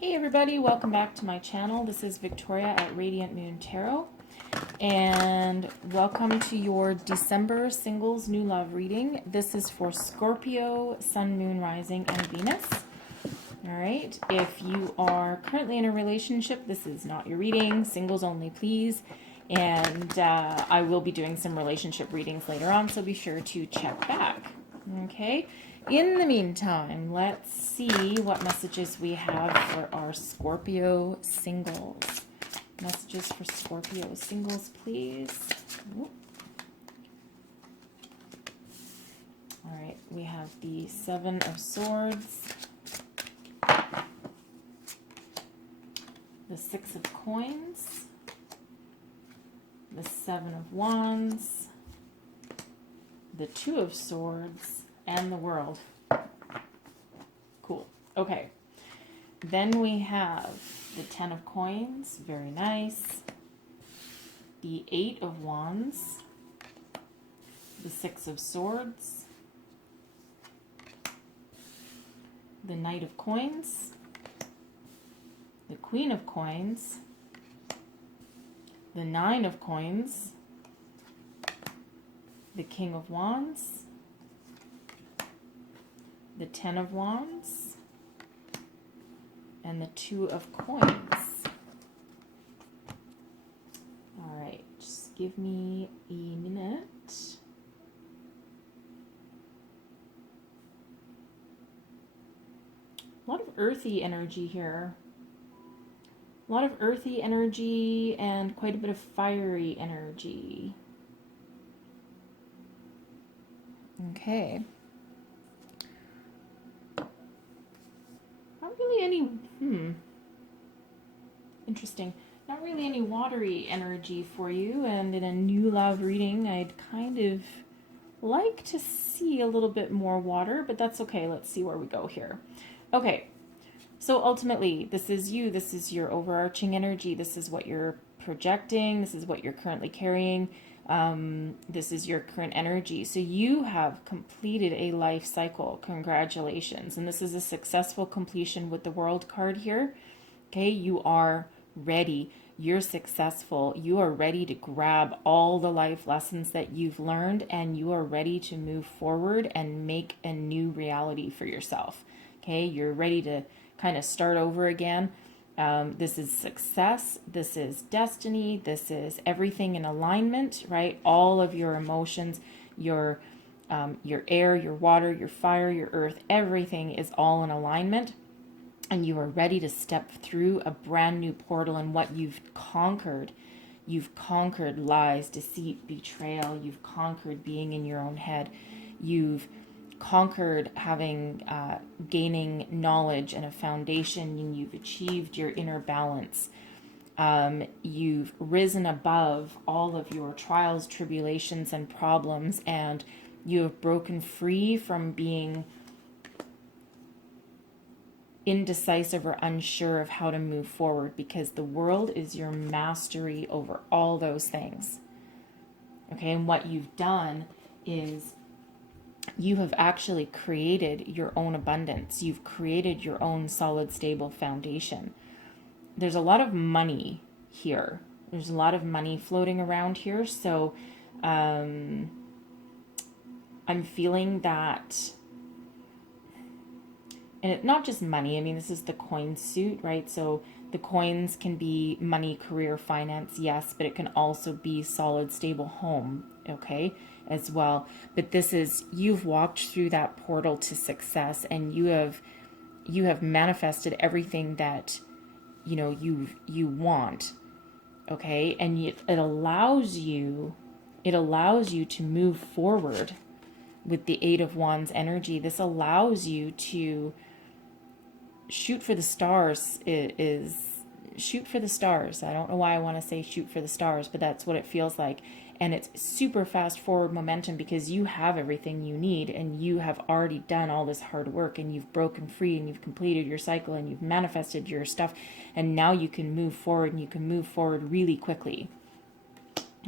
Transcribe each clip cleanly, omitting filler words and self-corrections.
Hey everybody, welcome back to my channel. This is Victoria at Radiant Moon Tarot, and welcome to your December Singles New Love reading. This is for Scorpio, Sun, Moon, Rising, and Venus. Alright, if you are currently in a relationship, this is not your reading. Singles only, please. And I will be doing some relationship readings later on, so be sure to check back. Okay, in the meantime, let's see what messages we have for our Scorpio singles. Messages for Scorpio singles, please. All right, we have the Seven of Swords, the Six of Coins, the Seven of Wands, the Two of Swords, and the World. Cool. Okay. Then we have the Ten of Coins. Very nice. The Eight of Wands. The Six of Swords. The Knight of Coins. The Queen of Coins. The Nine of Coins. The King of Wands. The Ten of Wands, and the Two of Coins. All right, just give me a minute. A lot of earthy energy here. A lot of earthy energy and quite a bit of fiery energy. Okay. Not really any, interesting. Not really any watery energy for you, and in a new love reading, I'd kind of like to see a little bit more water, but that's okay. Let's see where we go here. Okay, so ultimately, this is you. This is your overarching energy. This is what you're projecting. This is what you're currently carrying. This is your current energy. So you have completed a life cycle. Congratulations. And this is a successful completion with the World card here. Okay, you are ready. You're successful. You are ready to grab all the life lessons that you've learned, and you are ready to move forward and make a new reality for yourself. Okay, you're ready to kind of start over again. This is success, this is destiny, this is everything in alignment, right? All of your emotions, your air, your water, your fire, your earth, everything is all in alignment. And you are ready to step through a brand new portal. And what you've conquered lies, deceit, betrayal. You've conquered being in your own head. You've conquered gaining knowledge and a foundation, and you've achieved your inner balance. You've risen above all of your trials, tribulations, and problems, and you have broken free from being indecisive or unsure of how to move forward, because the World is your mastery over all those things. Okay, and what you've done is you have actually created your own abundance. You've created your own solid, stable foundation. There's a lot of money here. There's a lot of money floating around here. So I'm feeling that, and it, not just money. I mean, this is the coin suit, right? So the coins can be money, career, finance, yes, but it can also be solid, stable home, okay, as well. But this is, you've walked through that portal to success, and you have manifested everything that you want, okay? And it allows you to move forward with the Eight of Wands energy. This allows you to shoot for the stars. Shoot for the stars. I don't know why I want to say shoot for the stars, but that's what it feels like. And it's super fast forward momentum, because you have everything you need, and you have already done all this hard work, and you've broken free, and you've completed your cycle, and you've manifested your stuff, and now you can move forward, and you can move forward really quickly.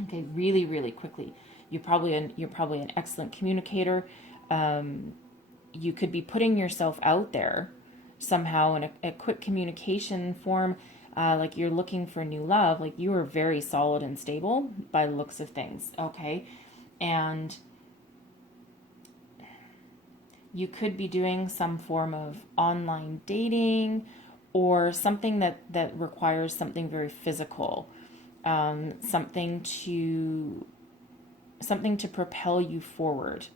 Okay, really, really quickly. You're probably an excellent communicator. You could be putting yourself out there somehow in a quick communication form, like you're looking for new love, like you are very solid and stable by the looks of things, okay? And you could be doing some form of online dating or something that requires something very physical, something to propel you forward,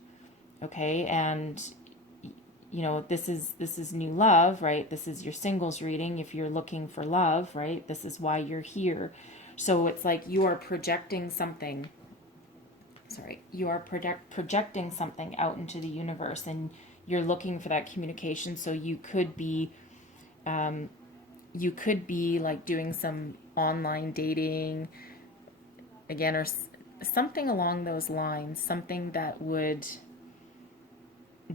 okay? And you know, this is new love, right? This is your singles reading. If you're looking for love, right, this is why you're here. So it's like you are projecting something. Sorry, you are projecting something out into the universe, and you're looking for that communication. So you could be like doing some online dating again, or something along those lines, something that would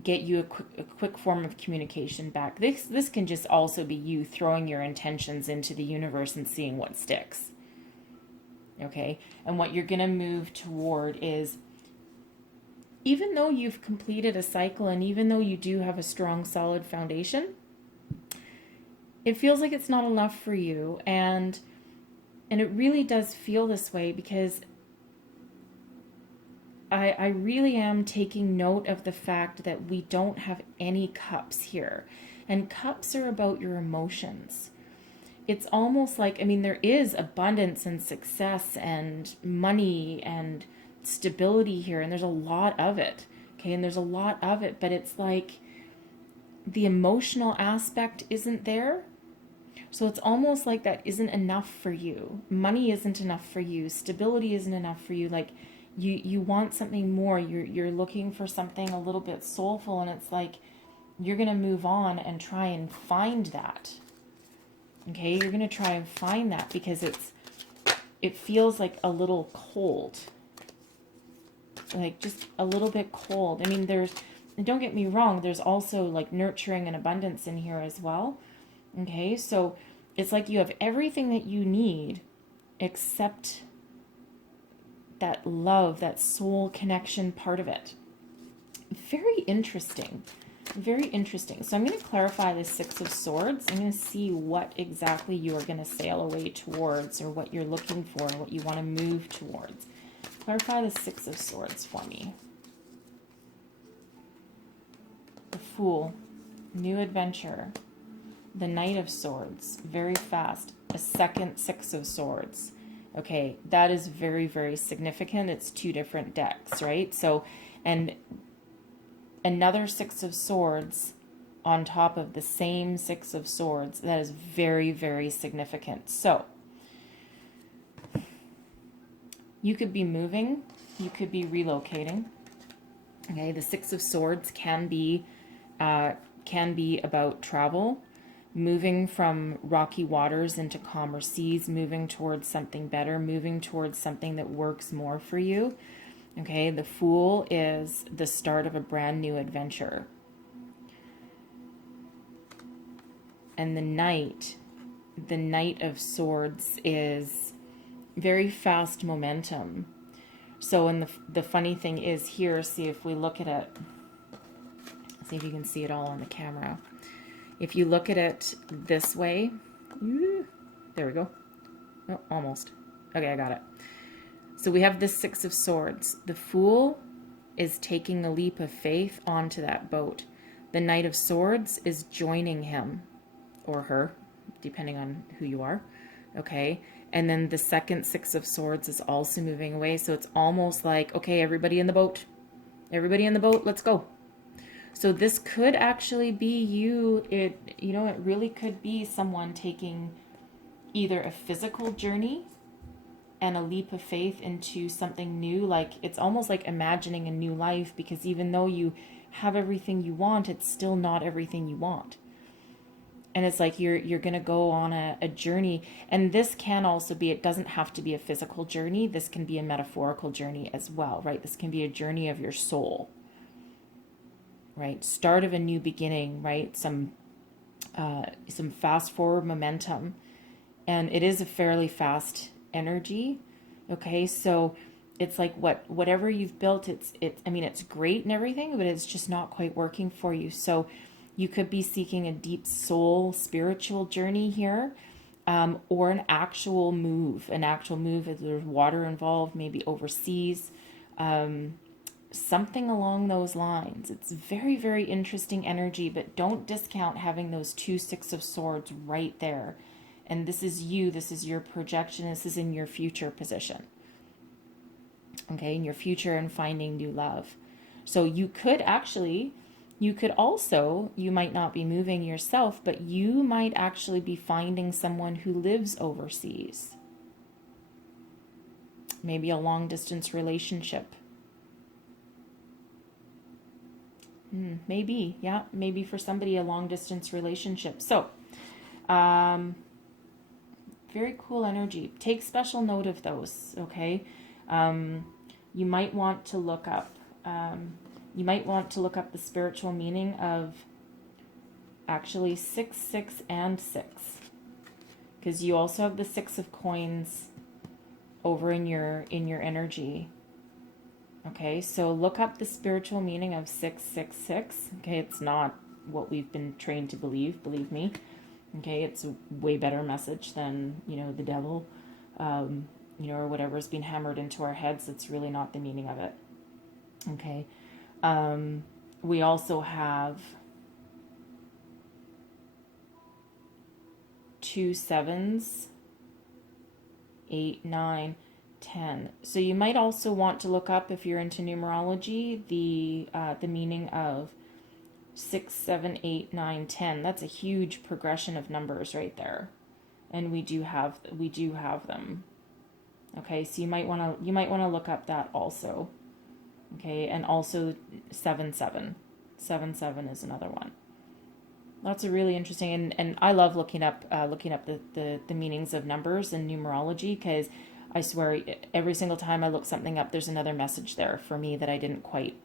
get you a quick form of communication back. This can just also be you throwing your intentions into the universe and seeing what sticks. Okay? And what you're going to move toward is, even though you've completed a cycle and even though you do have a strong, solid foundation, it feels like it's not enough for you. And it really does feel this way because I really am taking note of the fact that we don't have any cups here. And cups are about your emotions. It's almost like, I mean, there is abundance and success and money and stability here, and there's a lot of it. Okay, and there's a lot of it, but it's like the emotional aspect isn't there. So it's almost like that isn't enough for you. Money isn't enough for you. Stability isn't enough for you. Like, you want something more. You're looking for something a little bit soulful, and it's like you're going to move on and try and find that. Okay, you're going to try and find that because it feels like a little cold. Like just a little bit cold. I mean, don't get me wrong, there's also like nurturing and abundance in here as well. Okay, so it's like you have everything that you need except that love, that soul connection part of it. Very interesting. Very interesting. So I'm going to clarify the Six of Swords. I'm going to see what exactly you are going to sail away towards, or what you're looking for, and what you want to move towards. Clarify the Six of Swords for me. The Fool, new adventure. The Knight of Swords, very fast. A second Six of Swords. Okay, that is very, very significant. It's two different decks, right? So, and another Six of Swords on top of the same Six of Swords, that is very, very significant. So, you could be moving, you could be relocating. Okay, the Six of Swords can be about travel, moving from rocky waters into calmer seas, moving towards something better, moving towards something that works more for you. Okay, the Fool is the start of a brand new adventure. And the Knight of Swords is very fast momentum. So, and the funny thing is here, see if we look at it, see if you can see it all on the camera. If you look at it this way, there we go. Oh, almost. Okay, I got it. So we have this Six of Swords. The Fool is taking a leap of faith onto that boat. The Knight of Swords is joining him or her, depending on who you are. Okay. And then the second Six of Swords is also moving away. So it's almost like, okay, everybody in the boat. Everybody in the boat, let's go. So this could actually be you. It really could be someone taking either a physical journey and a leap of faith into something new. Like, it's almost like imagining a new life, because even though you have everything you want, it's still not everything you want. And it's like you're going to go on a journey. And this can also be, it doesn't have to be a physical journey. This can be a metaphorical journey as well, right? This can be a journey of your soul, right? Start of a new beginning, right? Some fast forward momentum. And it is a fairly fast energy. Okay, so it's like whatever you've built, it's great and everything, but it's just not quite working for you. So You could be seeking a deep soul spiritual journey here, or an actual move. If there's water involved, maybe overseas, something along those lines. It's very, very interesting energy, but don't discount having those 2 Six of Swords right there. And this is you, this is your projection, this is in your future position. Okay, in your future and finding new love. So you could also, you might not be moving yourself, but you might actually be finding someone who lives overseas. Maybe a long distance relationship. Maybe, yeah, maybe for somebody a long distance relationship. So, very cool energy. Take special note of those, okay? You might want to look up, the spiritual meaning of actually 6, 6, and 6. Because you also have the 6 of coins over in your energy. Okay, so look up the spiritual meaning of 666. Okay, it's not what we've been trained to believe me. Okay, it's a way better message than, the devil, or whatever's been hammered into our heads. It's really not the meaning of it. Okay, we also have 2 7s, 8, 9, 10. So you might also want to look up, if you're into numerology, the meaning of 6, 7, 8, 9, 10. That's a huge progression of numbers right there, and we do have them. Okay, so you might want to look up that also. Okay, and also 7, 7. 7, 7 is another one. Lots of really interesting, and I love looking up the meanings of numbers and numerology, because I swear every single time I look something up, there's another message there for me that I didn't quite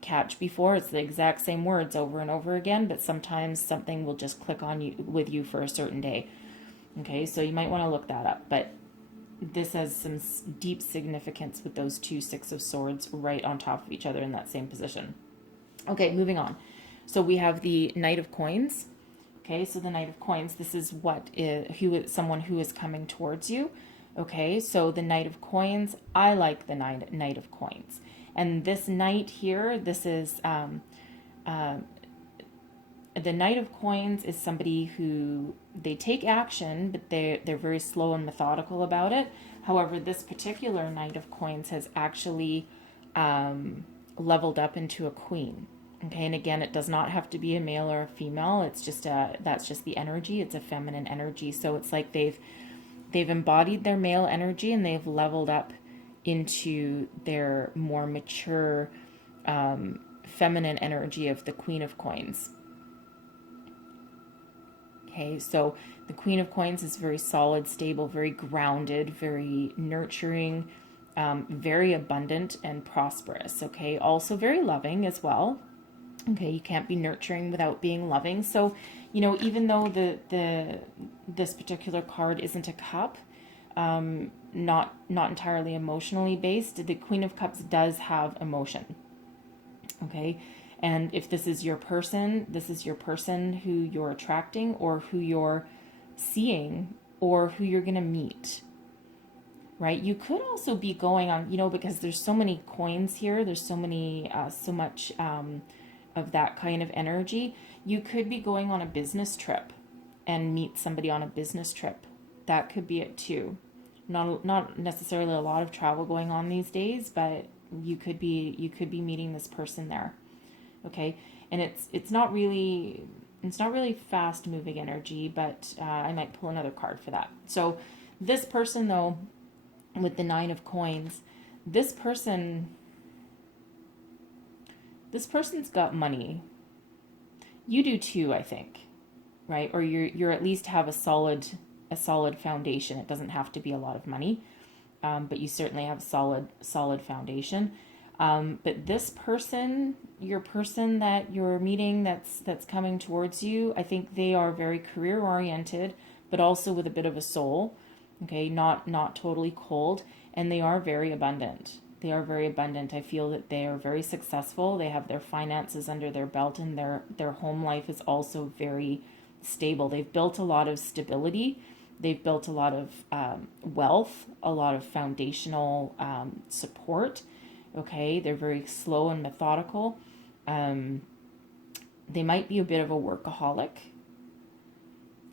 catch before. It's the exact same words over and over again, but sometimes something will just click on with you for a certain day. Okay, so you might want to look that up, but this has some deep significance with those 2 Six of Swords right on top of each other in that same position. Okay, moving on. So we have the Knight of Coins. Okay, so the Knight of Coins, this is someone who is coming towards you. Okay, so the Knight of Coins, I like the Knight of Coins. And this Knight here, this is, the Knight of Coins is somebody who, they take action, but they're very slow and methodical about it. However, this particular Knight of Coins has actually leveled up into a queen. Okay, and again, it does not have to be a male or a female. It's just that's just the energy. It's a feminine energy. So it's like they've embodied their male energy and they've leveled up into their more mature feminine energy of the Queen of Coins. Okay, so the Queen of Coins is very solid, stable, very grounded, very nurturing, very abundant and prosperous. Okay, also very loving as well. Okay, you can't be nurturing without being loving. So, even though this particular card isn't a cup, not entirely emotionally based, the Queen of Cups does have emotion. Okay, and if this is your person who you're attracting, or who you're seeing, or who you're gonna meet. Right? You could also be going on, because there's so many coins here. There's so much of that kind of energy. You could be going on a business trip and meet somebody on a business trip. That could be it too. Not necessarily a lot of travel going on these days, but you could be meeting this person there. Okay, and it's not really fast moving energy, but I might pull another card for that. So this person though, with the 9 of Coins, this person's got money. You do too, I think, right? Or you're at least have a solid foundation. It doesn't have to be a lot of money, but you certainly have solid foundation. But this person, your person that you're meeting, that's coming towards you, I think they are very career oriented, but also with a bit of a soul. Okay, not totally cold, and they are very abundant. They are very abundant. I feel that they are very successful. They have their finances under their belt, and their home life is also very stable. They've built a lot of stability. They've built a lot of wealth, a lot of foundational support. Okay, they're very slow and methodical. They might be a bit of a workaholic,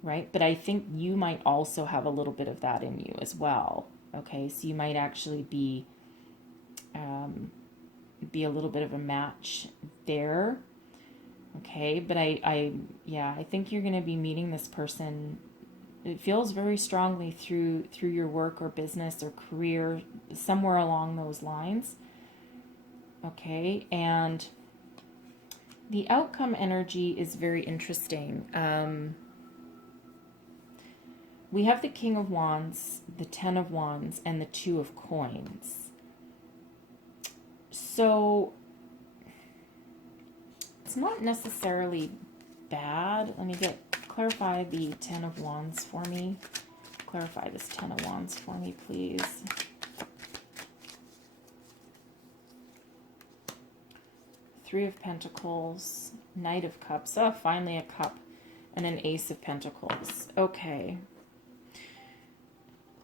right? But I think you might also have a little bit of that in you as well. Okay, so you might actually be a little bit of a match there. Okay, but I think you're going to be meeting this person. It feels very strongly through your work or business or career, somewhere along those lines. Okay, and the outcome energy is very interesting. We have the King of Wands, the Ten of Wands, and the Two of Coins. So it's not necessarily bad. Let me clarify the Ten of Wands for me. Clarify this Ten of Wands for me, please. Three of Pentacles, Knight of Cups. Oh, finally a cup. And an Ace of Pentacles. Okay.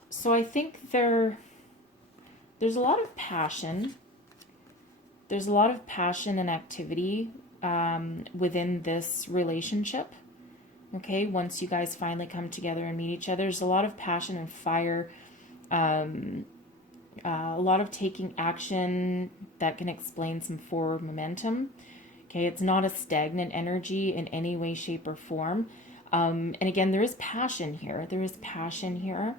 So I think there's a lot of passion. There's a lot of passion and activity within this relationship. Okay, once you guys finally come together and meet each other, there's a lot of passion and fire, a lot of taking action that can explain some forward momentum. Okay, it's not a stagnant energy in any way, shape, or form. And again, there is passion here. There is passion here.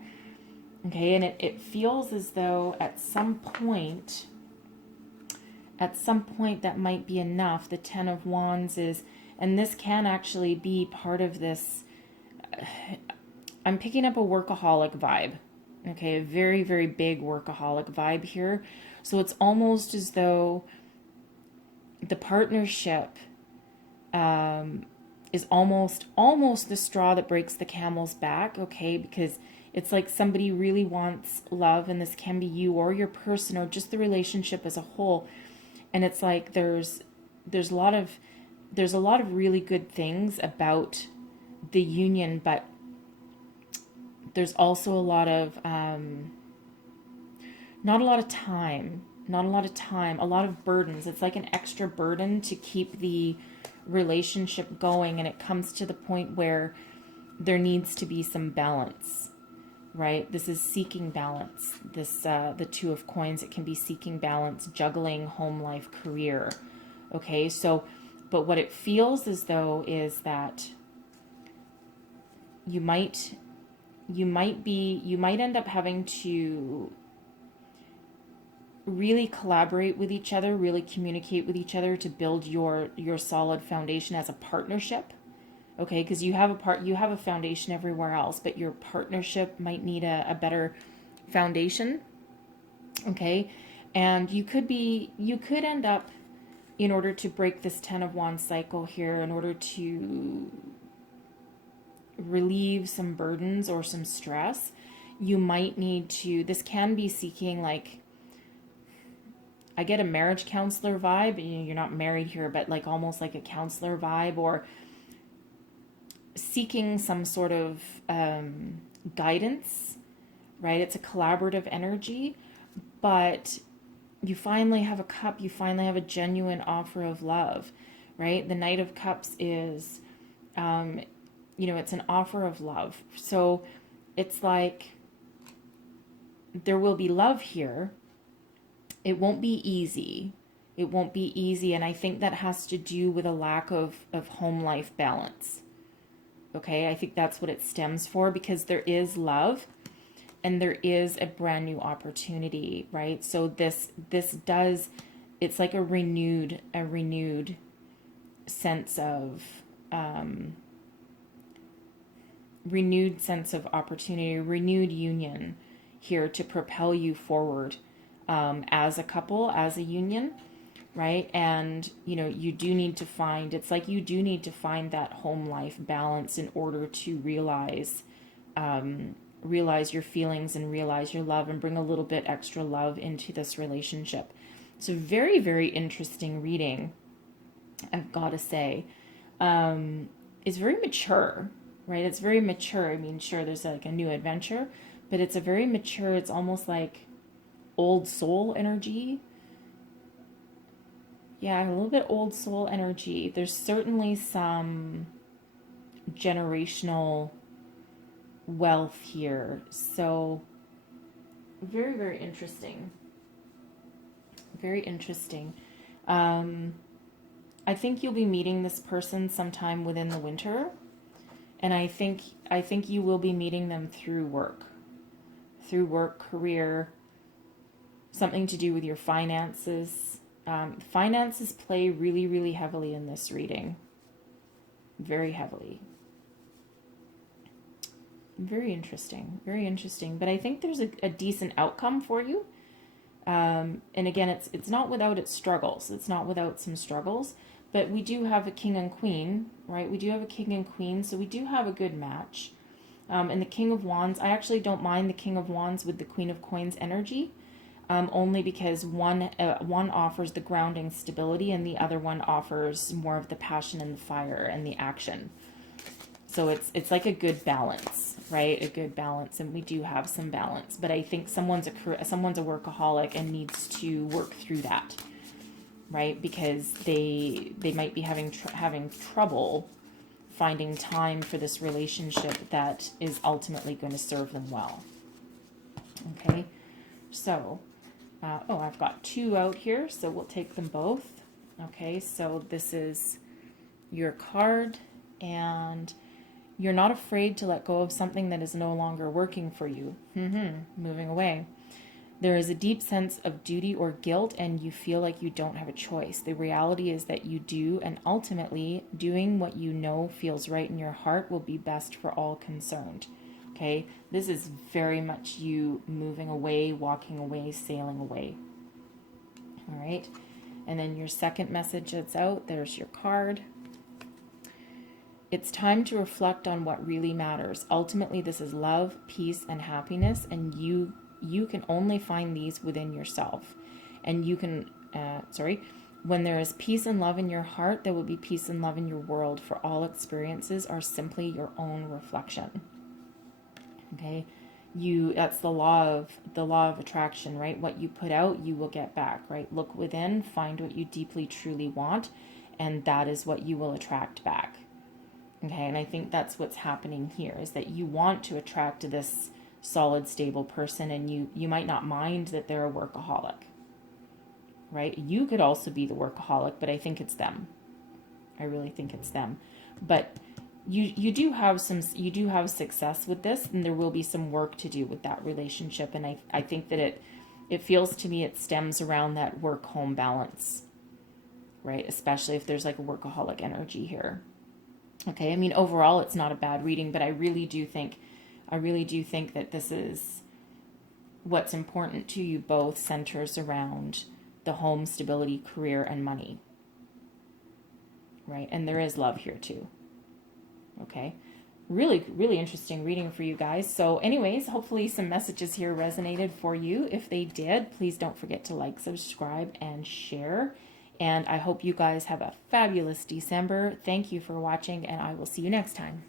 Okay, and it feels as though at some point that might be enough. The Ten of Wands is, and this can actually be part of this. I'm picking up a workaholic vibe. Okay, a very, very big workaholic vibe here. So it's almost as though the partnership is almost the straw that breaks the camel's back. Okay, because it's like somebody really wants love, and this can be you or your person or just the relationship as a whole. And it's like there's a lot of really good things about the union, but there's also a lot of not a lot of time, a lot of burdens. It's like an extra burden to keep the relationship going, and it comes to the point where there needs to be some balance. Right? This is seeking balance. This, the Two of Coins, it can be seeking balance, juggling home life, career. Okay, so, but what it feels as though is that you might end up having to really collaborate with each other, really communicate with each other to build your solid foundation as a partnership. Okay, because you have a foundation everywhere else, but your partnership might need a better foundation. Okay, and you could end up, in order to break this Ten of Wands cycle here, in order to relieve some burdens or some stress, you might need to, this can be seeking, like, I get a marriage counselor vibe. You're not married here, but like almost like a counselor vibe, or seeking some sort of guidance, right? It's a collaborative energy, but you finally have a cup, you finally have a genuine offer of love, right? The Knight of Cups is, it's an offer of love. So it's like there will be love here. It won't be easy. It won't be easy, and I think that has to do with a lack of home life balance. Okay, I think that's what it stems for, because there is love and there is a brand new opportunity, right? So this does, it's like a renewed sense of opportunity, renewed union here to propel you forward as a couple, as a union. Right? And, you do need to find, it's like you do need to find that home life balance in order to realize realize your feelings and realize your love and bring a little bit extra love into this relationship. It's a very, very interesting reading, I've got to say. It's very mature, right? It's very mature. I mean, sure, there's like a new adventure, but it's a very mature, it's almost like old soul energy. Yeah, a little bit old soul energy. There's certainly some generational wealth here. So very, very interesting. Very interesting. I think you'll be meeting this person sometime within the winter, and I think you will be meeting them through work, career, something to do with your finances. Finances play really, really heavily in this reading, very heavily. Very interesting, very interesting. But I think there's a decent outcome for you. And again, it's not without its struggles. It's not without some struggles. But we do have a king and queen, right? We do have a king and queen, so we do have a good match. And the King of Wands, I actually don't mind the King of Wands with the Queen of Coins energy, only because one offers the grounding stability and the other one offers more of the passion and the fire and the action. So it's like a good balance, right? A good balance, and we do have some balance. But I think someone's a workaholic and needs to work through that, right? Because they might be having trouble finding time for this relationship that is ultimately going to serve them well. Okay, so I've got 2 out here, so we'll take them both. Okay, so this is your card, and you're not afraid to let go of something that is no longer working for you. Moving away. There is a deep sense of duty or guilt, and you feel like you don't have a choice. The reality is that you do, and ultimately, doing what you know feels right in your heart will be best for all concerned. Okay? This is very much you moving away, walking away, sailing away. All right? And then your second message that's out, there's your card. It's time to reflect on what really matters. Ultimately, this is love, peace, and happiness, and you can only find these within yourself. And you can, when there is peace and love in your heart, there will be peace and love in your world, for all experiences are simply your own reflection. Okay? That's the law of attraction, right? What you put out, you will get back, right? Look within, find what you deeply, truly want, and that is what you will attract back. Okay, and I think that's what's happening here, is that you want to attract this solid, stable person, and you might not mind that they're a workaholic, right? You could also be the workaholic, but I think it's them. I really think it's them. But you do have success with this, and there will be some work to do with that relationship, and I think that it feels to me it stems around that work-home balance, right? Especially if there's like a workaholic energy here. Okay, I mean, overall, it's not a bad reading, but I really do think that this is what's important to you both centers around the home, stability, career, and money. Right? And there is love here too. Okay? Really, really interesting reading for you guys. So anyways, hopefully some messages here resonated for you. If they did, please don't forget to like, subscribe, and share. And I hope you guys have a fabulous December. Thank you for watching, and I will see you next time.